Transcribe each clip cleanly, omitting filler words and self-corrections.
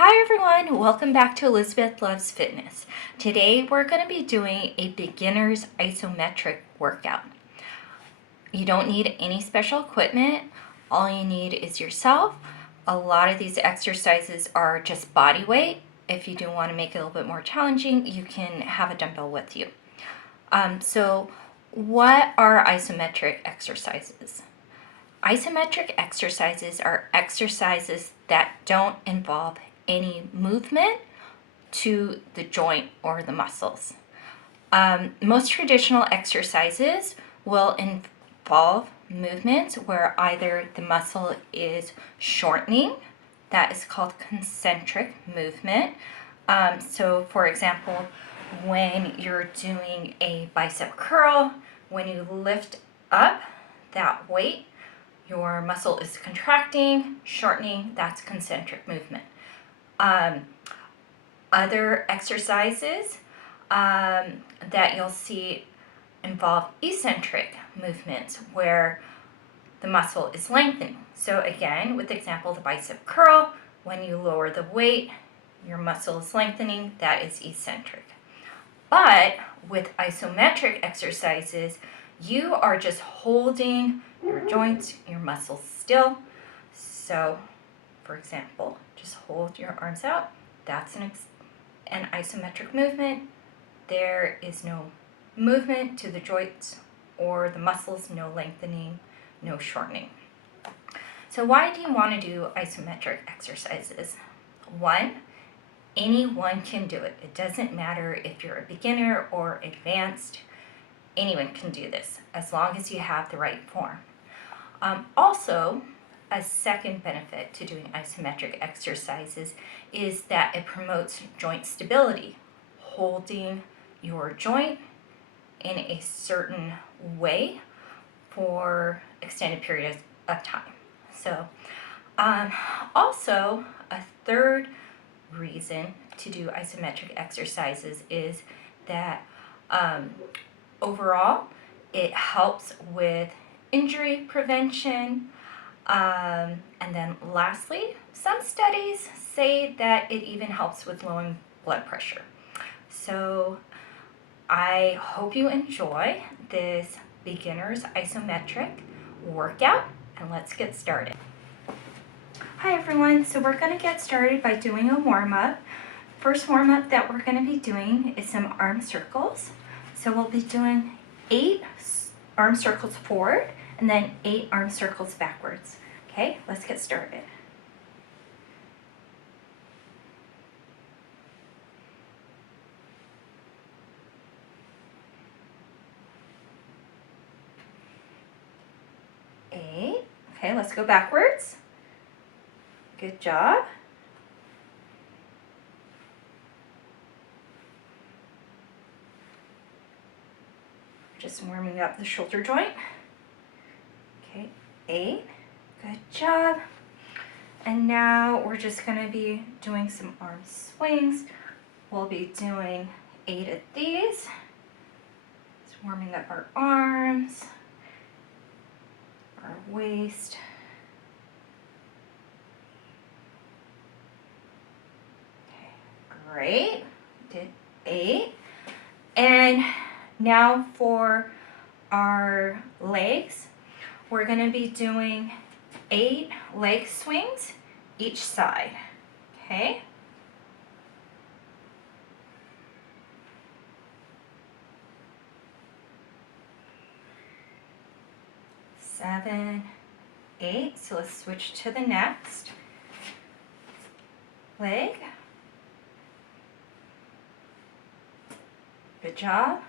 Hi everyone, welcome back to Elizabeth Loves Fitness. Today we're going to be doing a beginner's isometric workout. You don't need any special equipment. All you need is yourself. A lot of these exercises are just body weight. If you do want to make it a little bit more challenging, you can have a dumbbell with you. So what are isometric exercises? Isometric exercises are exercises that don't involve any movement to the joint or the muscles. Most traditional exercises will involve movements where either the muscle is shortening, that is called concentric movement. So for example, when you're doing a bicep curl, when you lift up that weight, your muscle is contracting, shortening, that's concentric movement. Other exercises that you'll see involve eccentric movements where the muscle is lengthening. So again, with the example, the bicep curl, when you lower the weight, your muscle is lengthening, that is eccentric. But with isometric exercises, you are just holding your joints, your muscles still. So, for example, just hold your arms out. That's an isometric movement. There is no movement to the joints or the muscles, no lengthening, no shortening. So why do you want to do isometric exercises? One, anyone can do it. It doesn't matter if you're a beginner or advanced. Anyone can do this as long as you have the right form. Also, a second benefit to doing isometric exercises is that it promotes joint stability, holding your joint in a certain way for extended periods of time. So, also, a third reason to do isometric exercises is that overall, it helps with injury prevention. And then lastly, some studies say that it even helps with lowering blood pressure. So I hope you enjoy this beginner's isometric workout, and let's get started. Hi everyone, so we're going to get started by doing a warm-up. First warm-up that we're going to be doing is some arm circles. So we'll be doing 8 arm circles forward and then 8 arm circles backwards. Okay, let's get started. Eight. Okay, let's go backwards. Good job. Just warming up the shoulder joint. Okay, 8. Good job. And now we're just going to be doing some arm swings. We'll be doing 8 of these. Just warming up our arms, our waist. Okay, great. Did 8. And now for our legs, we're going to be doing 8 leg swings each side. Okay? Seven, 8. So let's switch to the next leg. Good job.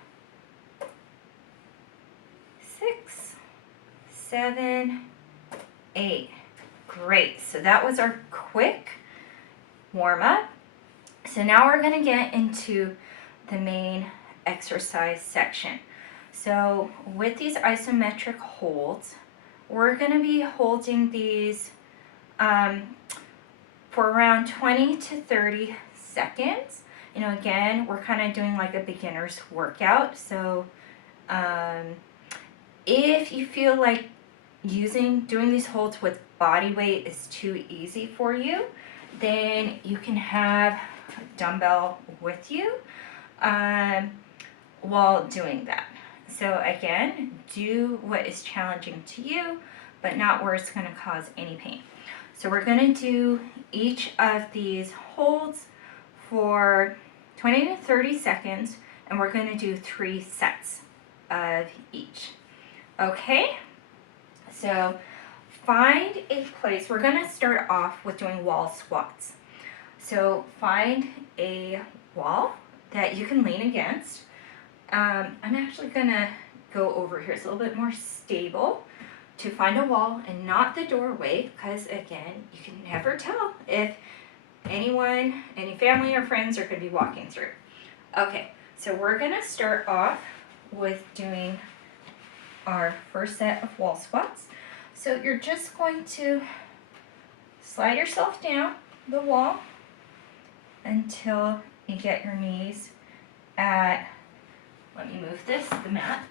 6, 7, 8. Great. So that was our quick warm-up. So now we're going to get into the main exercise section. So with these isometric holds, we're going to be holding these for around 20 to 30 seconds. You know, again, we're kind of doing like a beginner's workout. So if you feel like doing these holds with body weight is too easy for you, then you can have a dumbbell with you while doing that. So again, do what is challenging to you, but not where it's going to cause any pain. So we're going to do each of these holds for 20 to 30 seconds, and we're going to do 3 sets of each. Okay? So find a place. We're going to start off with doing wall squats. So find a wall that you can lean against. I'm actually going to go over here. It's a little bit more stable to find a wall and not the doorway, because again, you can never tell if anyone, any family or friends are going to be walking through. Okay, so we're going to start off with doing our first set of wall squats. So you're just going to slide yourself down the wall until you get your knees at, let me move the mat.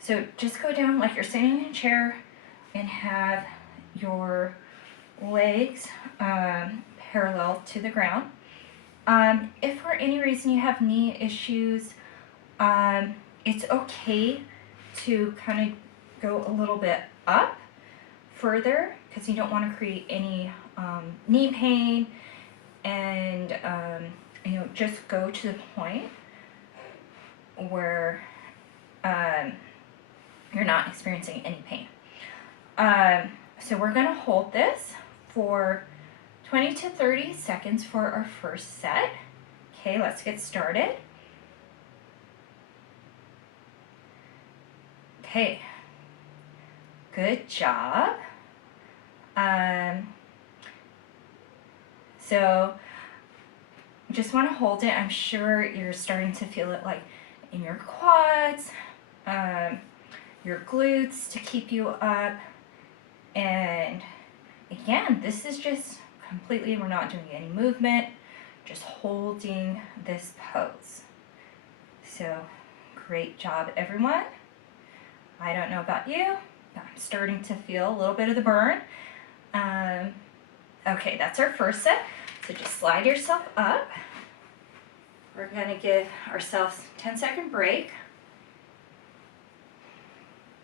So just go down like you're sitting in a chair and have your legs parallel to the ground. If for any reason you have knee issues, it's okay to kind of go a little bit up further, because you don't want to create any knee pain, and just go to the point where you're not experiencing any pain. So we're going to hold this for 20 to 30 seconds for our first set. Okay, let's get started. Okay, good job. So just want to hold it. I'm sure you're starting to feel it like in your quads, your glutes to keep you up. And again, this is just completely, we're not doing any movement, just holding this pose. So great job, everyone. I don't know about you, but I'm starting to feel a little bit of the burn. Okay, that's our first set. So just slide yourself up. We're going to give ourselves a 10-second break.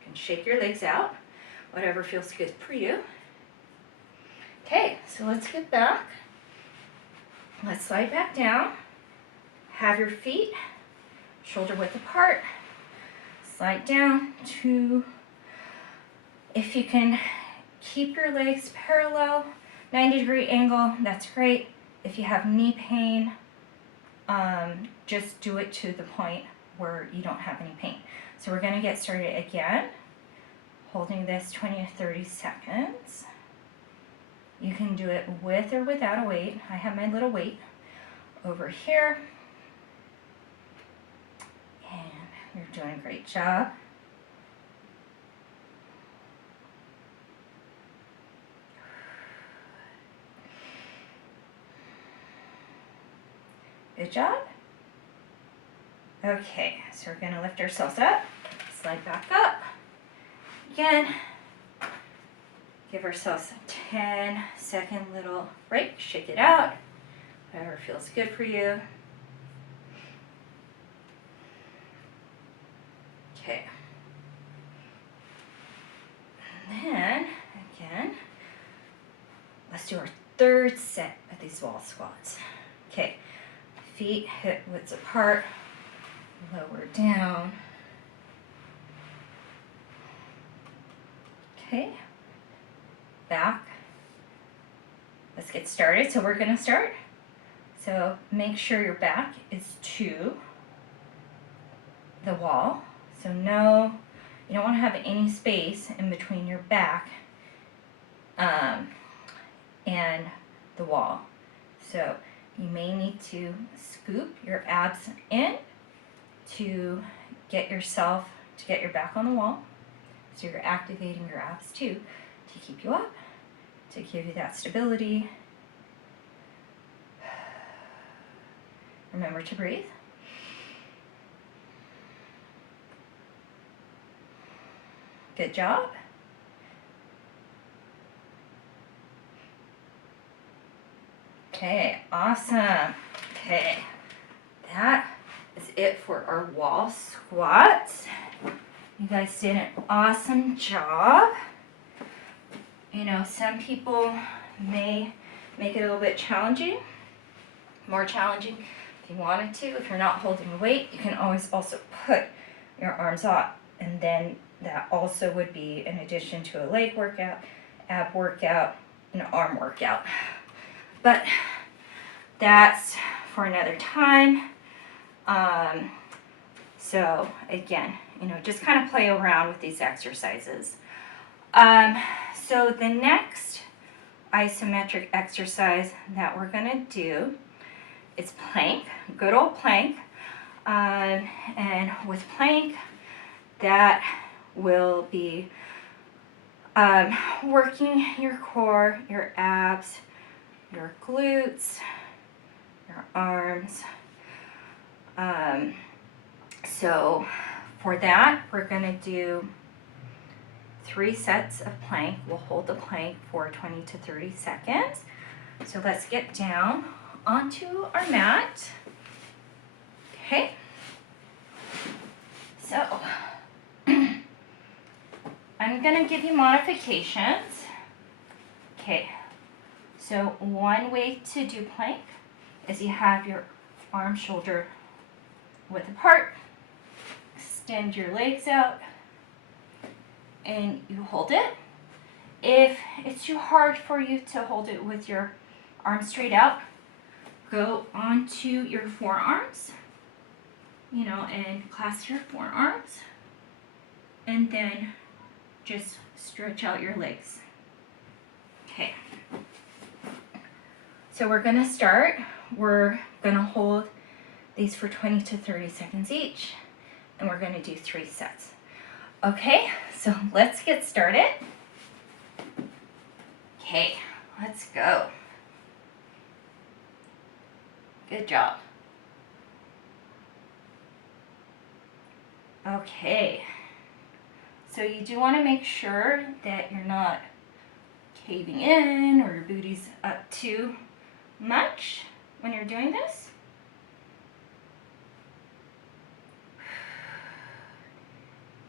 You can shake your legs out, whatever feels good for you. Okay, so let's get back. Let's slide back down. Have your feet shoulder width apart. Slide down to, if you can keep your legs parallel, 90-degree angle, that's great. If you have knee pain, just do it to the point where you don't have any pain. So we're going to get started again, holding this 20 to 30 seconds. You can do it with or without a weight. I have my little weight over here. And you're doing a great job. Good job. Okay, so we're going to lift ourselves up, slide back up. Again, give ourselves a 10-second little break, shake it out, whatever feels good for you. Okay. And then, again, let's do our third set of these wall squats. Okay, feet hip widths apart, lower down. Okay, back. Let's get started. So we're going to start. So make sure your back is to the wall. So no, you don't want to have any space in between your back and the wall. So you may need to scoop your abs in to get your back on the wall. So you're activating your abs too to keep you up, to give you that stability. Remember to breathe. Good job. Okay, awesome. Okay, that is it for our wall squats. You guys did an awesome job. You know, some people may make it a little bit challenging, more challenging if you wanted to. If you're not holding the weight, you can always also put your arms up, and then that also would be in addition to a leg workout, ab workout, an arm workout. But that's for another time. So again, you know, just kind of play around with these exercises. So the next isometric exercise that we're going to do is plank, good old plank. And with plank, that will be working your core, your abs, your glutes, your arms. So for that, we're going to do 3 sets of plank. We'll hold the plank for 20 to 30 seconds. So let's get down onto our mat. Okay. So I'm going to give you modifications. Okay. So one way to do plank is you have your arm shoulder width apart. Extend your legs out and you hold it. If it's too hard for you to hold it with your arms straight out, go onto your forearms, you know, and clasp your forearms, and then just stretch out your legs. Okay. So we're gonna start. We're gonna hold these for 20 to 30 seconds each, and we're gonna do 3 sets. Okay, so let's get started. Okay, let's go. Good job. Okay, so you do want to make sure that you're not caving in or your booty's up too much when you're doing this.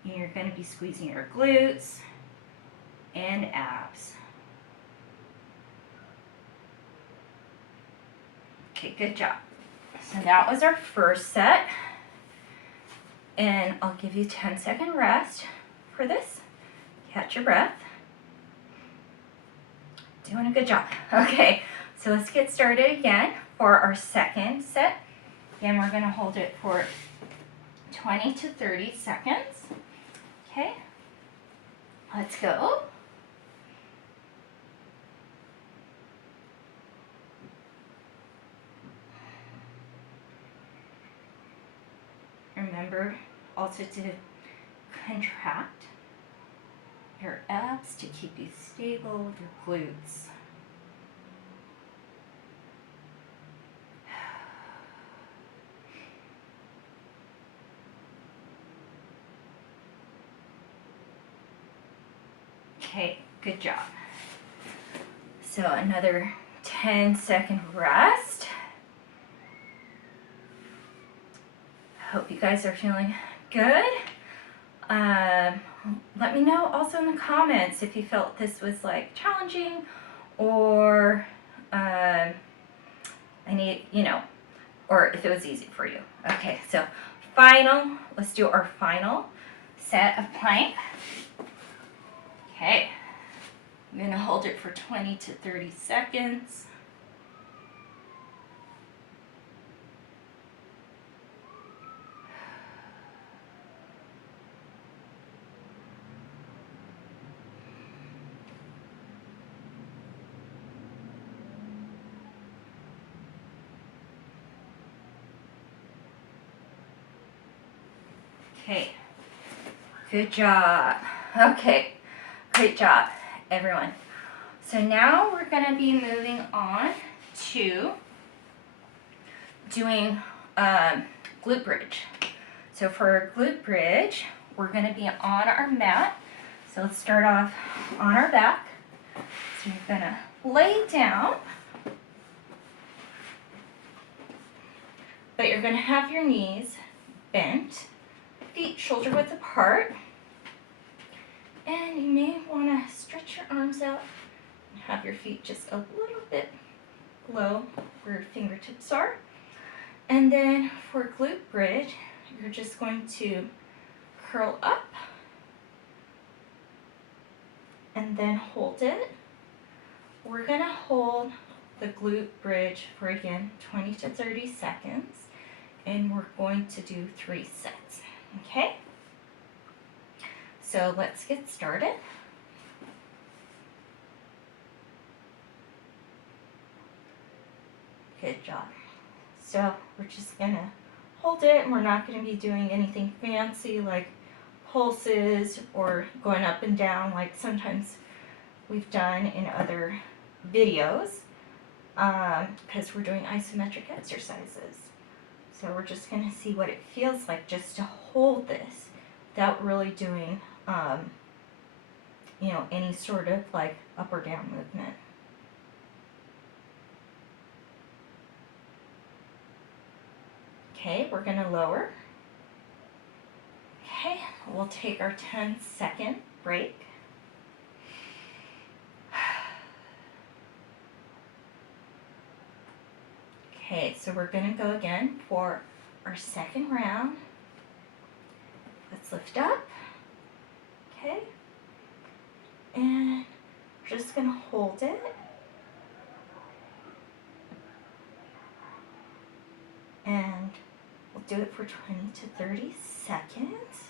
You're going to be squeezing your glutes and abs. Okay, good job. So that was our first set. And I'll give you 10-second rest for this. Catch your breath. Doing a good job. Okay, so let's get started again for our second set. Again, we're going to hold it for 20 to 30 seconds. Okay, let's go. Remember also to contract your abs to keep you stable, your glutes. Okay, good job. So another 10-second rest. Hope you guys are feeling good. Let me know also in the comments if you felt this was like challenging or I need, you know, or if it was easy for you. Okay, so let's do our final set of plank. Okay, I'm gonna hold it for 20 to 30 seconds. Okay, good job. Okay, great job, everyone. So now we're going to be moving on to doing glute bridge. So for glute bridge, we're going to be on our mat. So let's start off on our back. So you're going to lay down but you're going to have your knees bent, feet shoulder width apart, and you may want to stretch your arms out and have your feet just a little bit below where your fingertips are. And then for glute bridge, you're just going to curl up and then hold it. We're going to hold the glute bridge for, again, 20 to 30 seconds, and we're going to do 3 sets, okay? So let's get started. Good job. So we're just gonna hold it, and we're not gonna be doing anything fancy like pulses or going up and down like sometimes we've done in other videos, because we're doing isometric exercises. So we're just gonna see what it feels like just to hold this without really doing, you know, any sort of like up or down movement. Okay, we're gonna lower. Okay, we'll take our 10-second break. Okay, so we're gonna go again for our second round. Let's lift up, okay? And we're just gonna hold it. And we'll do it for 20 to 30 seconds.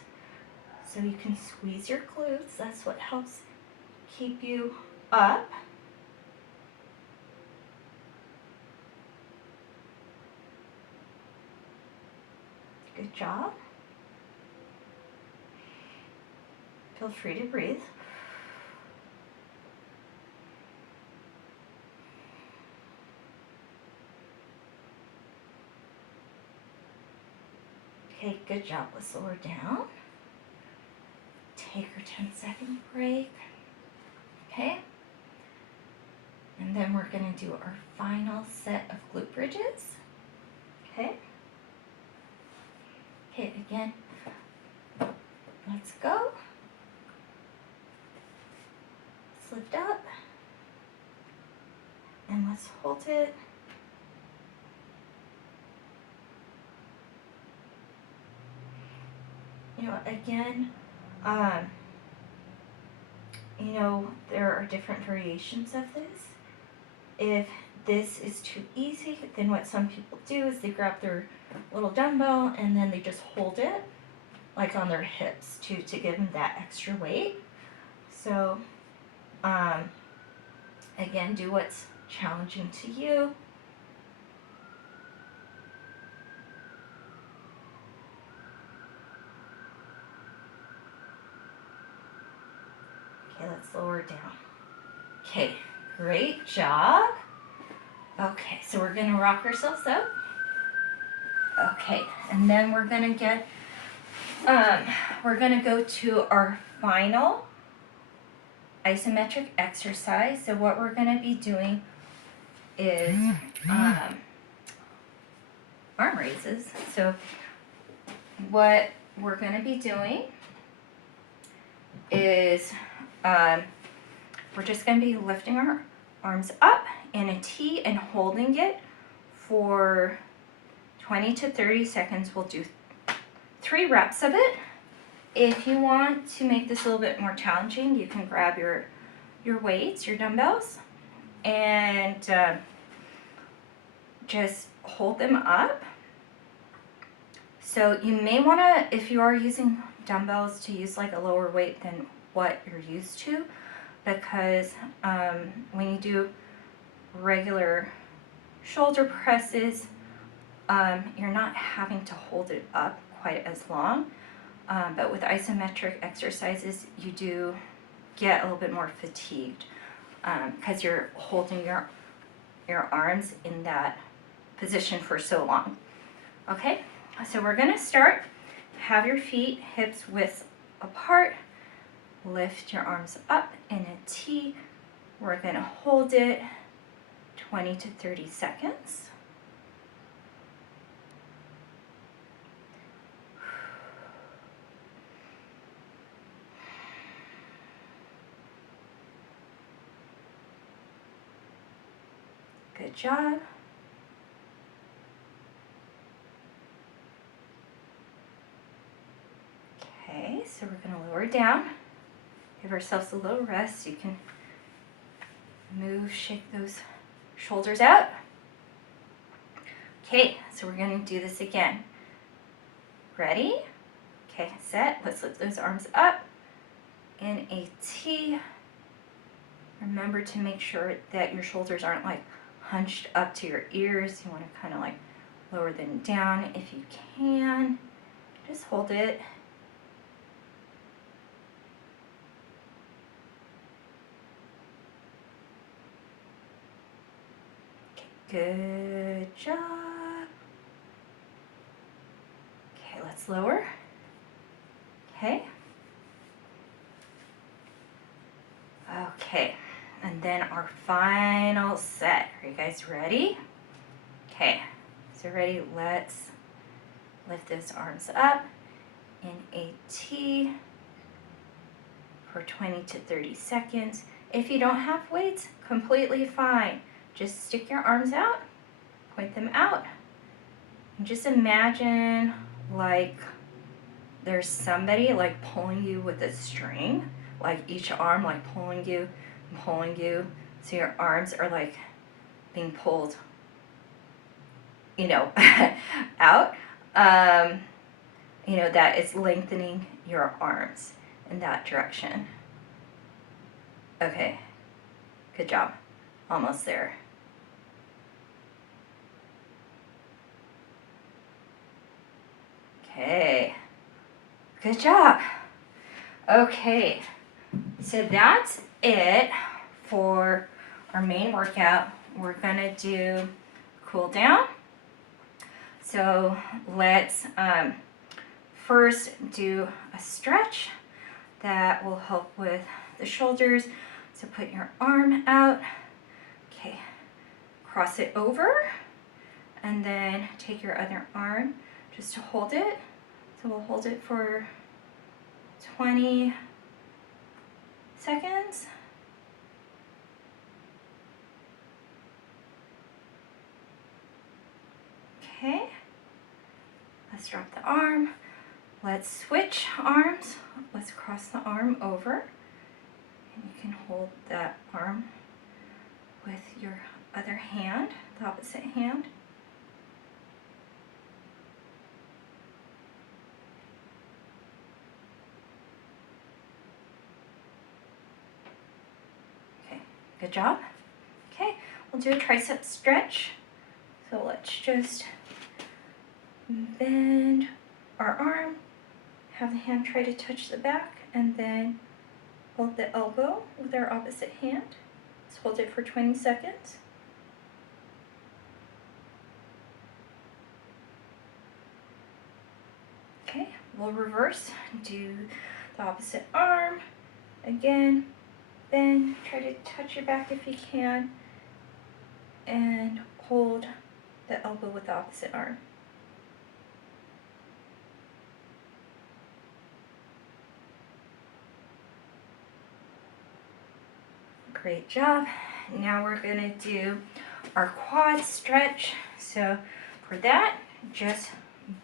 So you can squeeze your glutes, that's what helps keep you up. Good job. Feel free to breathe. Okay, good job. Let's lower down. Take our 10-second break. Okay. And then we're going to do our final set of glute bridges. Okay. Okay, again. Let's go. Let's lift up. And let's hold it. You know, again, you know, there are different variations of this. If this is too easy, then what some people do is they grab their little dumbbell and then they just hold it like on their hips to give them that extra weight. So, again, do what's challenging to you. Okay, let's lower down. Okay, great job. Okay, so we're gonna rock ourselves up. Okay, and then we're gonna go to our final isometric exercise. So what we're gonna be doing is arm raises. So what we're gonna be doing is we're just going to be lifting our arms up in a T and holding it for 20 to 30 seconds. We'll do 3 reps of it. If you want to make this a little bit more challenging, you can grab your weights, your dumbbells, and just hold them up. So you may want to, if you are using dumbbells, to use like a lower weight than what you're used to, because when you do regular shoulder presses, you're not having to hold it up quite as long, but with isometric exercises you do get a little bit more fatigued because you're holding your arms in that position for so long. Okay, so we're going to start. Have your feet hips width apart. Lift your arms up in a T. We're going to hold it 20 to 30 seconds. Good job. Okay, so we're going to lower down. Give ourselves a little rest. You can move, shake those shoulders out. Okay, so we're going to do this again. Ready? Okay, set. Let's lift those arms up in a T. Remember to make sure that your shoulders aren't like hunched up to your ears. You want to kind of like lower them down if you can. Just hold it. Good job. Okay, let's lower. Okay. Okay, and then our final set. Are you guys ready? Okay, so ready? Let's lift those arms up in a T for 20 to 30 seconds. If you don't have weights, completely fine. Just stick your arms out, point them out, and just imagine like there's somebody like pulling you with a string, like each arm like pulling you and pulling you, so your arms are like being pulled, you know, out. You know, that is lengthening your arms in that direction. Okay, good job. Almost there. Okay, good job. Okay, so that's it for our main workout. We're gonna do cool down. So let's first do a stretch that will help with the shoulders. So put your arm out, okay, cross it over, and then take your other arm just to hold it. So we'll hold it for 20 seconds. Okay, let's drop the arm. Let's switch arms. Let's cross the arm over. And you can hold that arm with your other hand, the opposite hand. Okay, good job. Okay, we'll do a tricep stretch. So let's just bend our arm, have the hand try to touch the back, and then hold the elbow with our opposite hand. Let's hold it for 20 seconds. Okay, we'll reverse, do the opposite arm. Again, bend, try to touch your back if you can, and hold the elbow with the opposite arm. Great job. Now we're going to do our quad stretch. So for that, just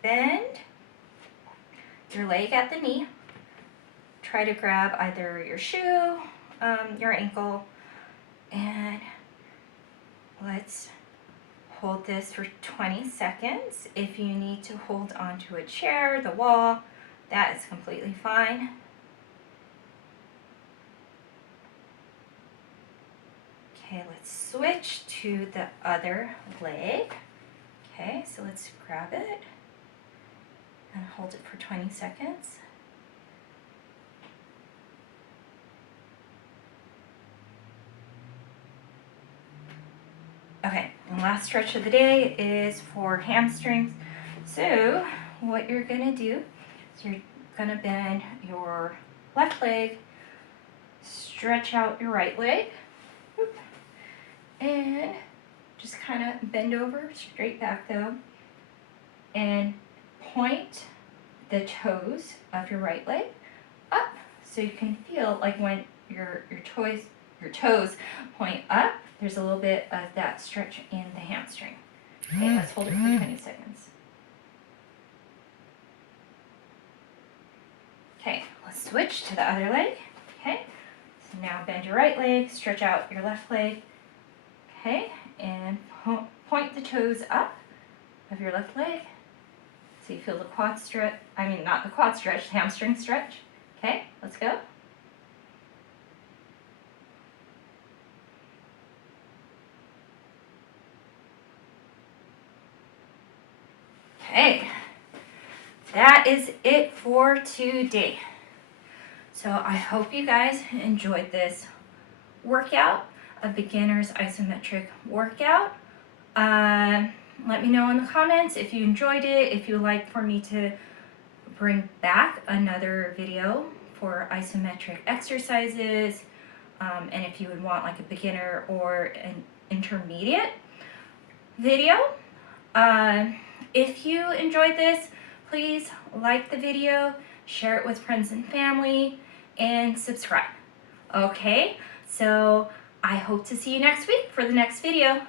bend your leg at the knee. Try to grab either your shoe, your ankle, and let's hold this for 20 seconds. If you need to hold onto a chair, the wall, that is completely fine. Okay, let's switch to the other leg. Okay, so let's grab it and hold it for 20 seconds. Okay, and last stretch of the day is for hamstrings. So what you're gonna do is you're gonna bend your left leg, stretch out your right leg, and just kind of bend over, straight back though, and point the toes of your right leg up, so you can feel like when your toes point up, there's a little bit of that stretch in the hamstring. Okay, let's hold it for 20 seconds. Okay, let's switch to the other leg. Okay, so now bend your right leg, stretch out your left leg. Okay, and point the toes up of your left leg. So you feel the quad stretch, not the quad stretch, the hamstring stretch. Okay, let's go. Okay, that is it for today. So I hope you guys enjoyed this workout, a beginner's isometric workout. Let me know in the comments if you enjoyed it, if you would like for me to bring back another video for isometric exercises, and if you would want like a beginner or an intermediate video. If you enjoyed this, please like the video, share it with friends and family, and subscribe. Okay, so I hope to see you next week for the next video.